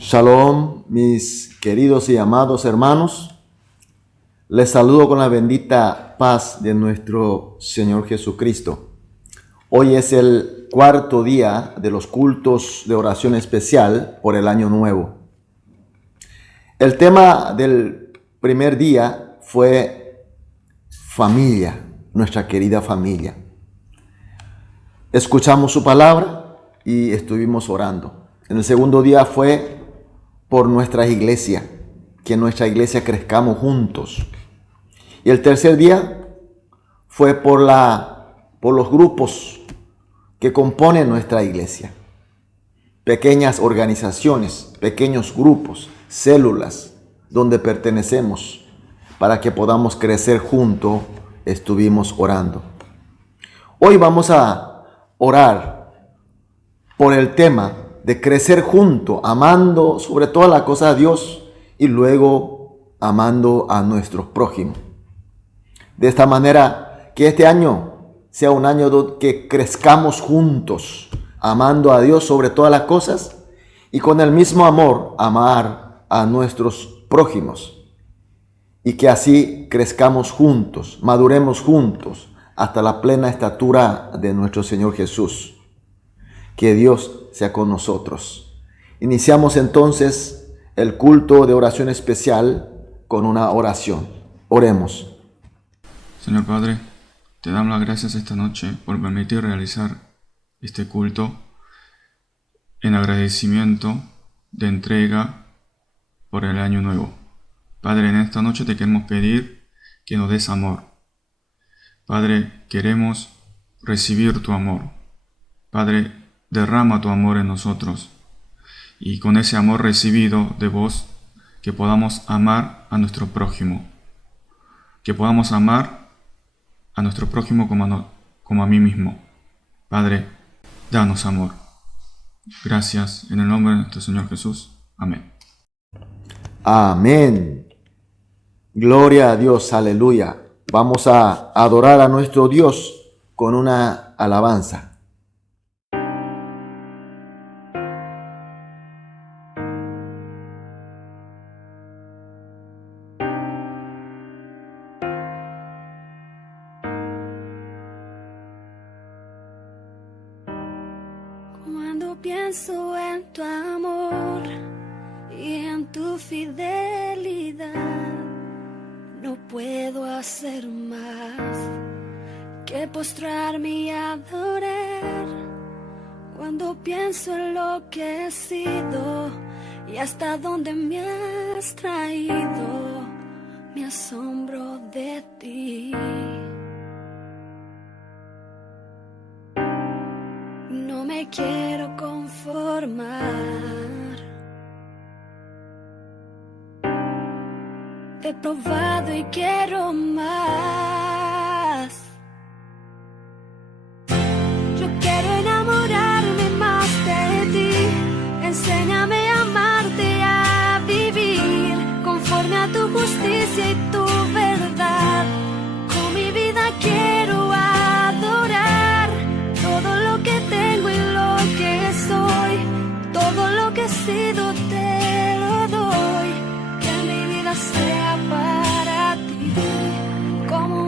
Shalom, mis queridos y amados hermanos. Les saludo con la bendita paz de nuestro Señor Jesucristo. Hoy es el cuarto día de los cultos de oración especial por el Año Nuevo. El tema del primer día fue familia, nuestra querida familia. Escuchamos su palabra y estuvimos orando. En el segundo día fue por nuestra iglesia, que en nuestra iglesia crezcamos juntos. Y el tercer día fue por los grupos que componen nuestra iglesia. Pequeñas organizaciones, pequeños grupos, células donde pertenecemos para que podamos crecer juntos. Estuvimos orando. Hoy vamos a orar por el tema de crecer juntos, amando sobre todas las cosas a Dios y luego amando a nuestros prójimos. De esta manera, que este año sea un año que crezcamos juntos, amando a Dios sobre todas las cosas y con el mismo amor amar a nuestros prójimos. Y que así crezcamos juntos, maduremos juntos hasta la plena estatura de nuestro Señor Jesús. Que Dios sea con nosotros. Iniciamos entonces el culto de oración especial con una oración. Oremos. Señor Padre, te damos las gracias esta noche por permitir realizar este culto en agradecimiento de entrega por el año nuevo. Padre, en esta noche te queremos pedir que nos des amor. Padre, queremos recibir tu amor. Padre, derrama tu amor en nosotros y con ese amor recibido de vos, que podamos amar a nuestro prójimo, que podamos amar a nuestro prójimo como a mí mismo. Padre, danos amor. Gracias en el nombre de nuestro Señor Jesús. Amén. Amén. Gloria a Dios, aleluya. Vamos a adorar a nuestro Dios con una alabanza. Pienso en tu amor y en tu fidelidad, no puedo hacer más que postrarme y adorar. Cuando pienso en lo que he sido y hasta dónde me has traído, me asombro de ti. No me quiero conformar. He probado y quiero más. Yo quiero enamorarme más de ti. Enséñame a amarte y a vivir conforme a tu justicia y tu verdad. Con mi vida quiero adorar todo lo que tengo y lo que soy, todo lo que he sido te lo doy. Que mi vida sea para ti como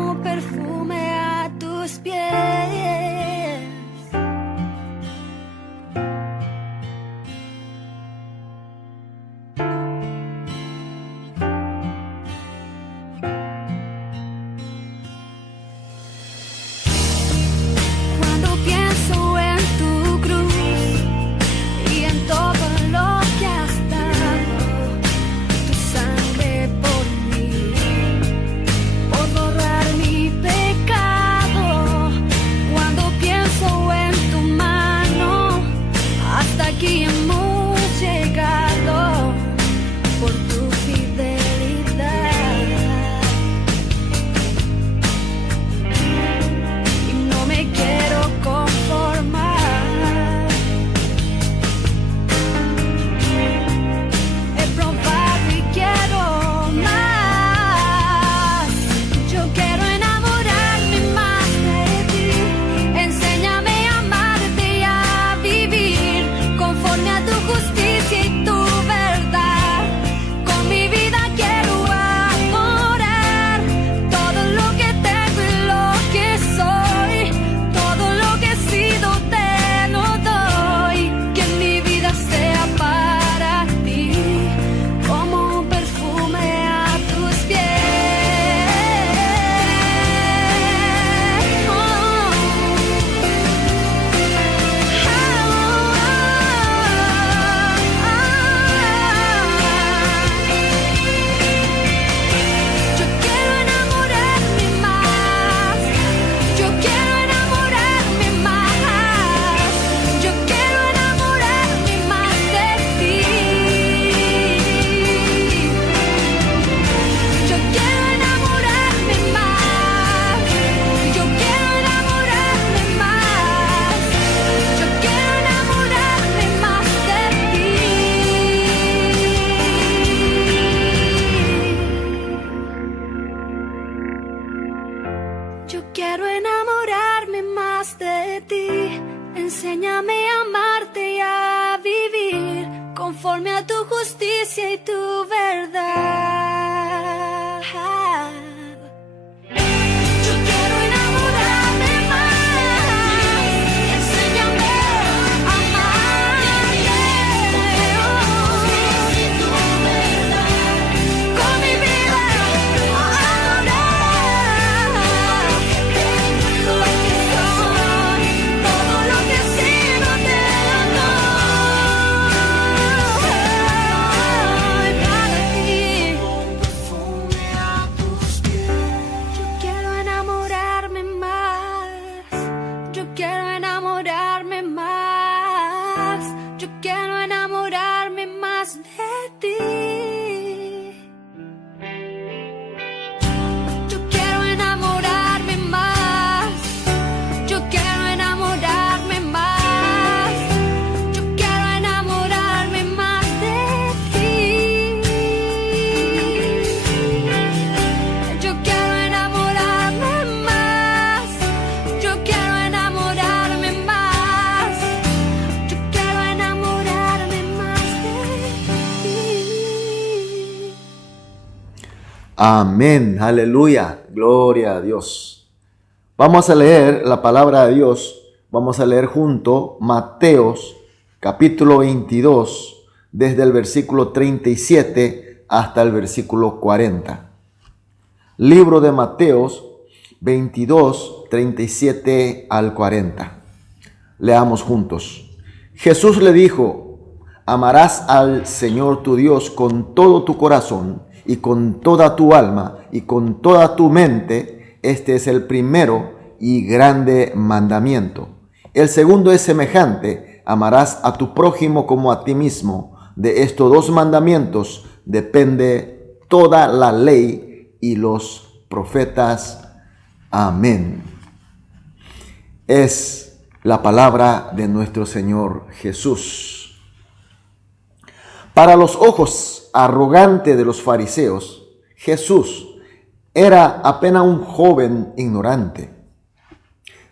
conforme a tu justicia y tu verdad. Yo quiero enamorarme más, enséñame a amarte, con mi vida a adorar lo que soy, todo lo que he sido te doy para ti. Yo quiero enamorarme más, yo quiero enamorarme más, yo quiero enamorarme más de ti. Yo quiero enamorarme más, yo quiero enamorarme más, yo quiero enamorarme más de ti. Yo quiero enamorarme más, yo quiero enamorarme más, yo quiero enamorarme más de ti. Amén, aleluya, gloria a Dios. Vamos a leer la palabra de Dios. Vamos a leer junto Mateos capítulo 22, desde el versículo 37 hasta el versículo 40. Libro de Mateos 22, 37 al 40. Leamos juntos. Jesús le dijo: amarás al Señor tu Dios con todo tu corazón y con toda tu alma y con toda tu mente. Este es el primero y grande mandamiento. El segundo es semejante: amarás a tu prójimo como a ti mismo. De estos dos mandamientos depende toda la ley y los profetas. Amén. Es la palabra de nuestro Señor Jesús. Para los ojos arrogantes de los fariseos, Jesús era apenas un joven ignorante,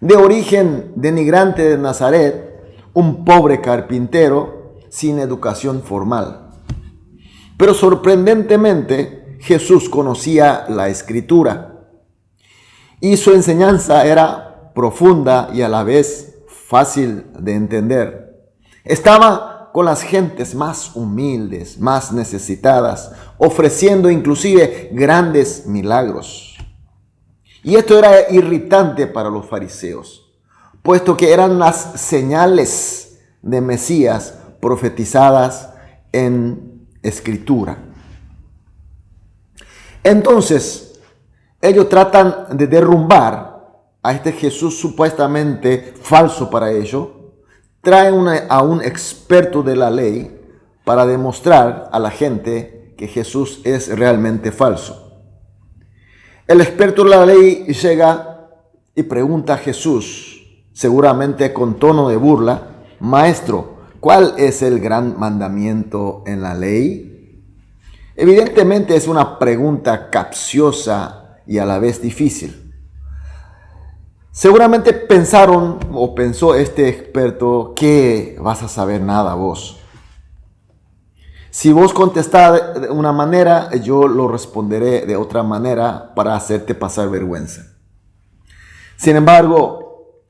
de origen denigrante de Nazaret, un pobre carpintero sin educación formal. Pero sorprendentemente, Jesús conocía la Escritura y su enseñanza era profunda y a la vez fácil de entender. Estaba con las gentes más humildes, más necesitadas, ofreciendo inclusive grandes milagros. Y esto era irritante para los fariseos, puesto que eran las señales de Mesías profetizadas en Escritura. Entonces, ellos tratan de derrumbar a este Jesús supuestamente falso para ellos. Traen a un experto de la ley para demostrar a la gente que Jesús es realmente falso. El experto de la ley llega y pregunta a Jesús, seguramente con tono de burla: Maestro, ¿cuál es el gran mandamiento en la ley? Evidentemente es una pregunta capciosa y a la vez difícil. Seguramente pensó este experto: ¿qué vas a saber nada vos? Si vos contestás de una manera, yo lo responderé de otra manera para hacerte pasar vergüenza. Sin embargo,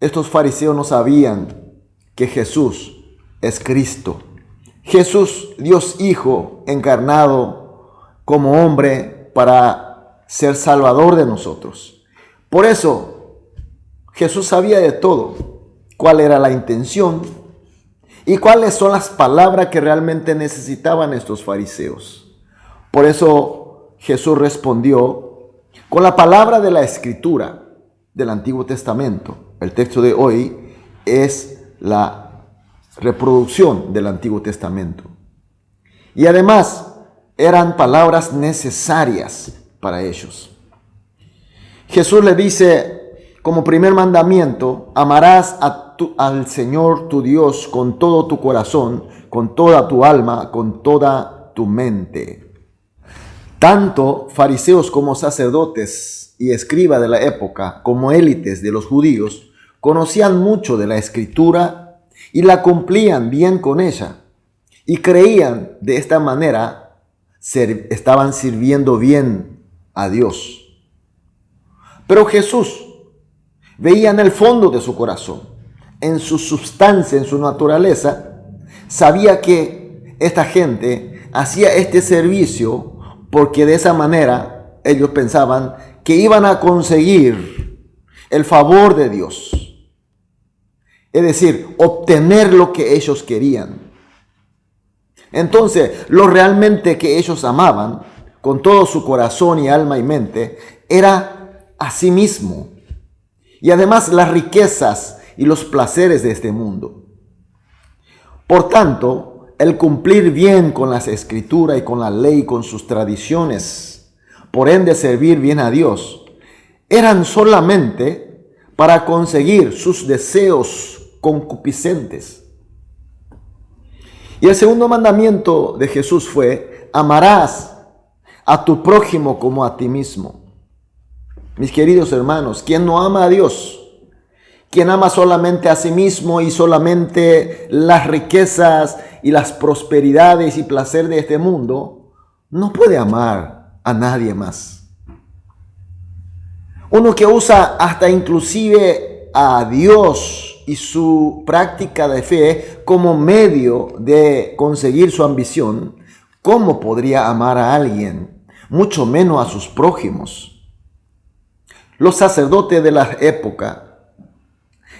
estos fariseos no sabían que Jesús es Cristo. Jesús, Dios Hijo, encarnado como hombre para ser Salvador de nosotros. Por eso, Jesús sabía de todo, cuál era la intención y cuáles son las palabras que realmente necesitaban estos fariseos. Por eso Jesús respondió con la palabra de la Escritura del Antiguo Testamento. El texto de hoy es la reproducción del Antiguo Testamento. Y además eran palabras necesarias para ellos. Jesús le dice: como primer mandamiento, amarás al Señor tu Dios con todo tu corazón, con toda tu alma, con toda tu mente. Tanto fariseos como sacerdotes y escribas de la época, como élites de los judíos, conocían mucho de la Escritura y la cumplían bien con ella. y creían de esta manera estaban sirviendo bien a Dios. Pero Jesús veía en el fondo de su corazón, en su sustancia, en su naturaleza, sabía que esta gente hacía este servicio porque de esa manera ellos pensaban que iban a conseguir el favor de Dios. Es decir, obtener lo que ellos querían. Entonces, lo realmente que ellos amaban, con todo su corazón y alma y mente, era a sí mismo. Y además las riquezas y los placeres de este mundo. Por tanto, el cumplir bien con las escrituras y con la ley, con sus tradiciones, por ende servir bien a Dios, eran solamente para conseguir sus deseos concupiscentes. Y el segundo mandamiento de Jesús fue: amarás a tu prójimo como a ti mismo. Mis queridos hermanos, ¿quién no ama a Dios? ¿Quién ama solamente a sí mismo y solamente las riquezas y las prosperidades y placer de este mundo? No puede amar a nadie más. Uno que usa hasta inclusive a Dios y su práctica de fe como medio de conseguir su ambición, ¿cómo podría amar a alguien? Mucho menos a sus prójimos. Los sacerdotes de la época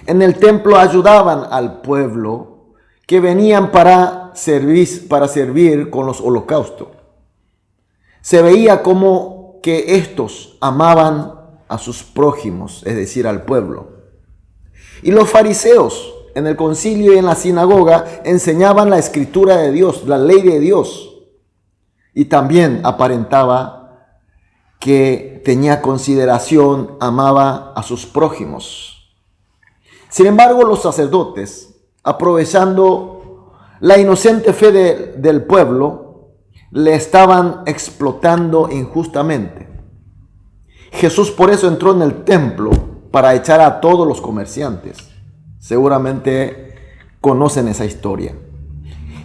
en el templo ayudaban al pueblo que venían para servir con los holocaustos. Se veía como que estos amaban a sus prójimos, es decir, al pueblo. Y los fariseos en el concilio y en la sinagoga enseñaban la escritura de Dios, la ley de Dios. Y también aparentaba que tenía consideración, amaba a sus prójimos. Sin embargo, los sacerdotes, aprovechando la inocente fe del pueblo, le estaban explotando injustamente. Jesús por eso entró en el templo para echar a todos los comerciantes. Seguramente conocen esa historia.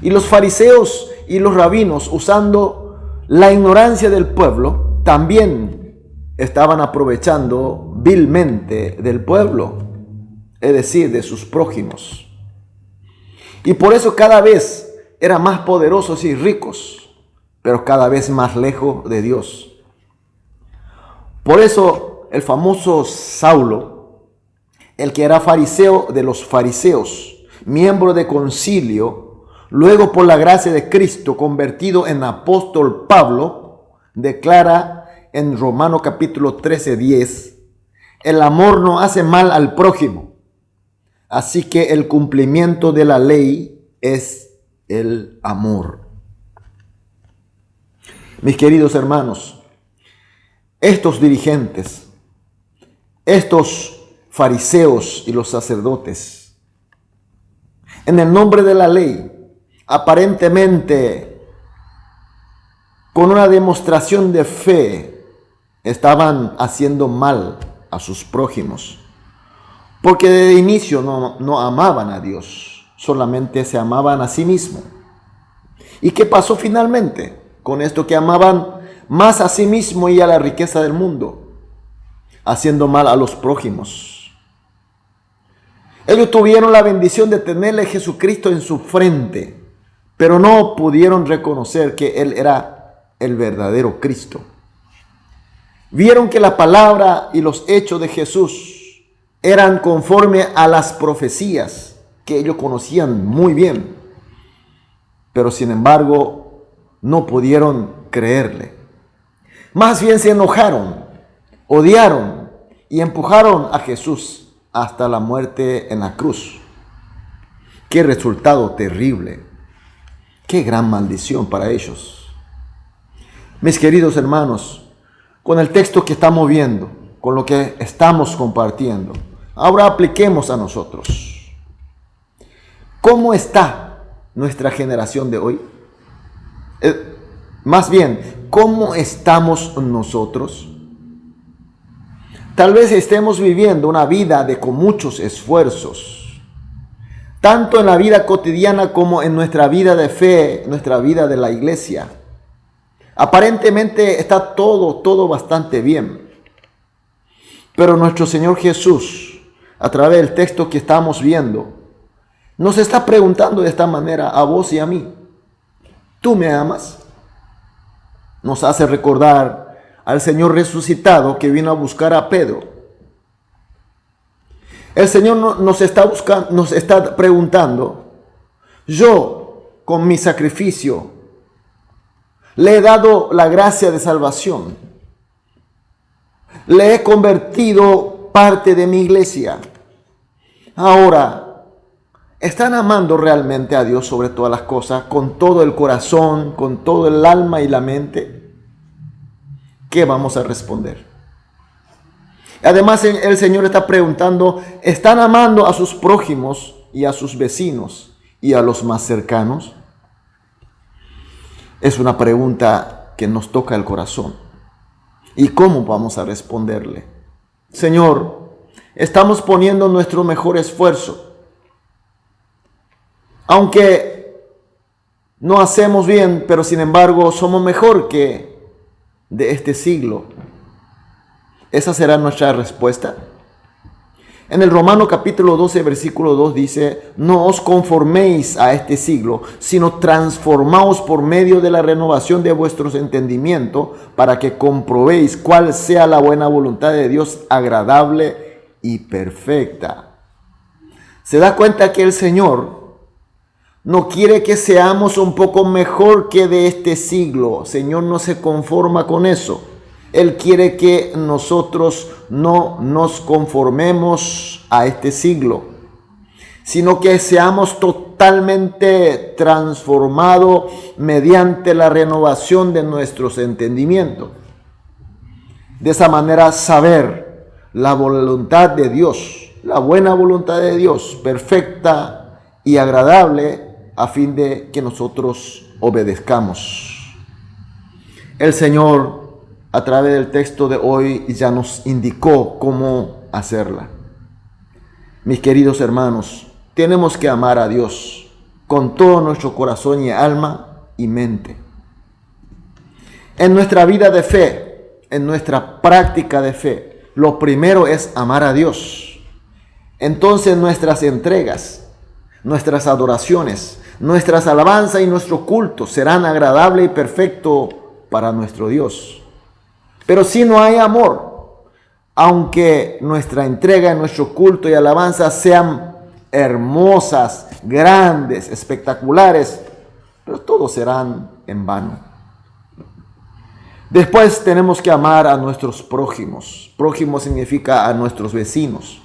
Y los fariseos y los rabinos, usando la ignorancia del pueblo, también estaban aprovechando vilmente del pueblo, es decir, de sus prójimos. Y por eso cada vez eran más poderosos y ricos, pero cada vez más lejos de Dios. Por eso el famoso Saulo, el que era fariseo de los fariseos, miembro de concilio, luego por la gracia de Cristo convertido en apóstol Pablo, declara en Romanos capítulo 13:10, el amor no hace mal al prójimo, así que el cumplimiento de la ley es el amor. Mis queridos hermanos, estos dirigentes, estos fariseos y los sacerdotes, en el nombre de la ley, aparentemente con una demostración de fe, estaban haciendo mal a sus prójimos, porque desde inicio no amaban a Dios, solamente se amaban a sí mismos. ¿Y qué pasó finalmente con esto que amaban más a sí mismo y a la riqueza del mundo? Haciendo mal a los prójimos. Ellos tuvieron la bendición de tenerle a Jesucristo en su frente, pero no pudieron reconocer que Él era el verdadero Cristo. Vieron que la palabra y los hechos de Jesús eran conforme a las profecías que ellos conocían muy bien, pero sin embargo no pudieron creerle. Más bien se enojaron, odiaron y empujaron a Jesús hasta la muerte en la cruz. Qué resultado terrible, qué gran maldición para ellos. Mis queridos hermanos, con el texto que estamos viendo, con lo que estamos compartiendo, ahora apliquemos a nosotros. ¿Cómo está nuestra generación de hoy? Más bien, ¿cómo estamos nosotros? Tal vez estemos viviendo una vida con muchos esfuerzos. tanto en la vida cotidiana como en nuestra vida de fe, nuestra vida de la iglesia. Aparentemente está todo bastante bien. Pero nuestro Señor Jesús, a través del texto que estamos viendo, nos está preguntando de esta manera a vos y a mí: ¿tú me amas? Nos hace recordar al Señor resucitado que vino a buscar a Pedro. El Señor nos está preguntando: yo, con mi sacrificio, le he dado la gracia de salvación. Le he convertido parte de mi iglesia. Ahora, ¿están amando realmente a Dios sobre todas las cosas, con todo el corazón, con todo el alma y la mente? ¿Qué vamos a responder? Además, el Señor está preguntando: ¿están amando a sus prójimos y a sus vecinos y a los más cercanos? Es una pregunta que nos toca el corazón. ¿Y cómo vamos a responderle? Señor, estamos poniendo nuestro mejor esfuerzo. Aunque no hacemos bien, pero sin embargo somos mejor que de este siglo. ¿Esa será nuestra respuesta? En el Romano capítulo 12, versículo 2 dice: no os conforméis a este siglo, sino transformaos por medio de la renovación de vuestros entendimientos, para que comprobéis cuál sea la buena voluntad de Dios, agradable y perfecta. ¿Se da cuenta que el Señor no quiere que seamos un poco mejor que de este siglo? El Señor no se conforma con eso. Él quiere que nosotros no nos conformemos a este siglo, sino que seamos totalmente transformados mediante la renovación de nuestros entendimientos. De esa manera saber la voluntad de Dios, la buena voluntad de Dios, perfecta y agradable, a fin de que nosotros obedezcamos. El Señor, a través del texto de hoy, ya nos indicó cómo hacerla. Mis queridos hermanos, tenemos que amar a Dios con todo nuestro corazón y alma y mente. En nuestra vida de fe, en nuestra práctica de fe, lo primero es amar a Dios. Entonces nuestras entregas, nuestras adoraciones, nuestras alabanzas y nuestro culto serán agradables y perfectos para nuestro Dios. Pero si no hay amor, aunque nuestra entrega, nuestro culto y alabanza sean hermosas, grandes, espectaculares, pero todos serán en vano. Después tenemos que amar a nuestros prójimos. Prójimo significa a nuestros vecinos,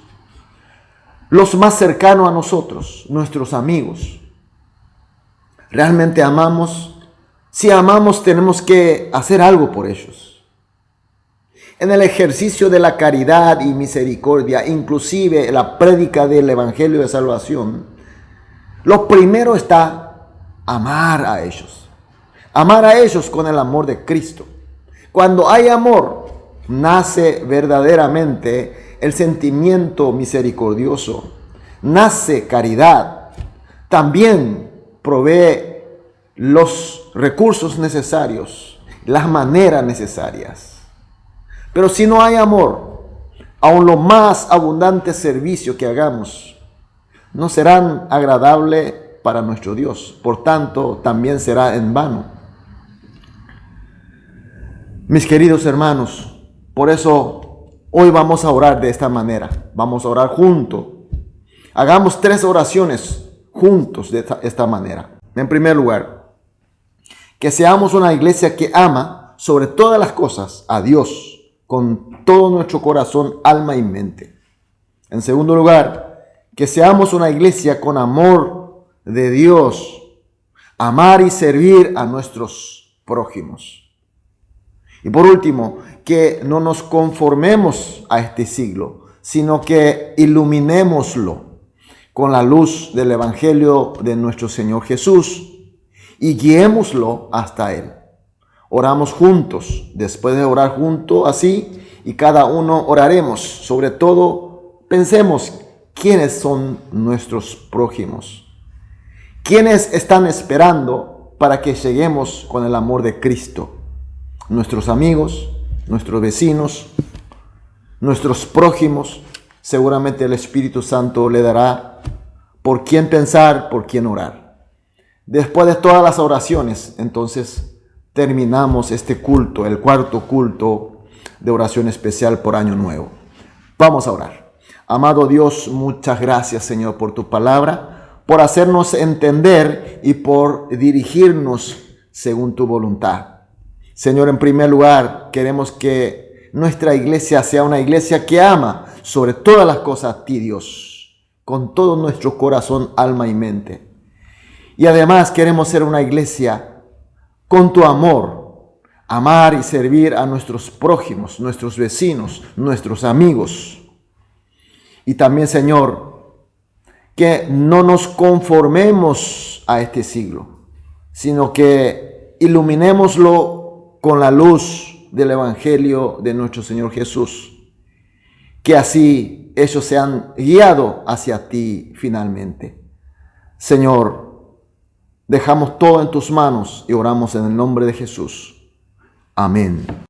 los más cercanos a nosotros, nuestros amigos. ¿Realmente amamos? Si amamos, tenemos que hacer algo por ellos. En el ejercicio de la caridad y misericordia, inclusive la prédica del Evangelio de Salvación, lo primero está amar a ellos. Amar a ellos con el amor de Cristo. Cuando hay amor, nace verdaderamente el sentimiento misericordioso. Nace caridad. También provee los recursos necesarios, las maneras necesarias. Pero si no hay amor, aun los más abundantes servicios que hagamos no serán agradables para nuestro Dios. Por tanto, también será en vano. Mis queridos hermanos, por eso hoy vamos a orar de esta manera. Vamos a orar juntos. Hagamos 3 oraciones juntos de esta manera. En primer lugar, que seamos una iglesia que ama sobre todas las cosas a Dios, con todo nuestro corazón, alma y mente. En segundo lugar, que seamos una iglesia con amor de Dios, amar y servir a nuestros prójimos. Y por último, que no nos conformemos a este siglo, sino que iluminémoslo con la luz del Evangelio de nuestro Señor Jesús y guiémoslo hasta Él. Oramos juntos. Después de orar juntos así, y cada uno oraremos, sobre todo pensemos ¿quiénes son nuestros prójimos? ¿Quiénes están esperando para que lleguemos con el amor de Cristo? Nuestros amigos, nuestros vecinos, nuestros prójimos. Seguramente el Espíritu Santo le dará por quién pensar, por quién orar. Después de todas las oraciones, entonces terminamos este culto, el cuarto culto de oración especial por Año Nuevo. Vamos a orar. Amado Dios, muchas gracias, Señor, por tu palabra, por hacernos entender y por dirigirnos según tu voluntad. Señor, en primer lugar, queremos que nuestra iglesia sea una iglesia que ama sobre todas las cosas a ti, Dios, con todo nuestro corazón, alma y mente. Y además queremos ser una iglesia con tu amor, amar y servir a nuestros prójimos, nuestros vecinos, nuestros amigos. Y también, Señor, que no nos conformemos a este siglo, sino que iluminémoslo con la luz del Evangelio de nuestro Señor Jesús. Que así ellos sean guiados hacia ti finalmente. Señor, dejamos todo en tus manos y oramos en el nombre de Jesús. Amén.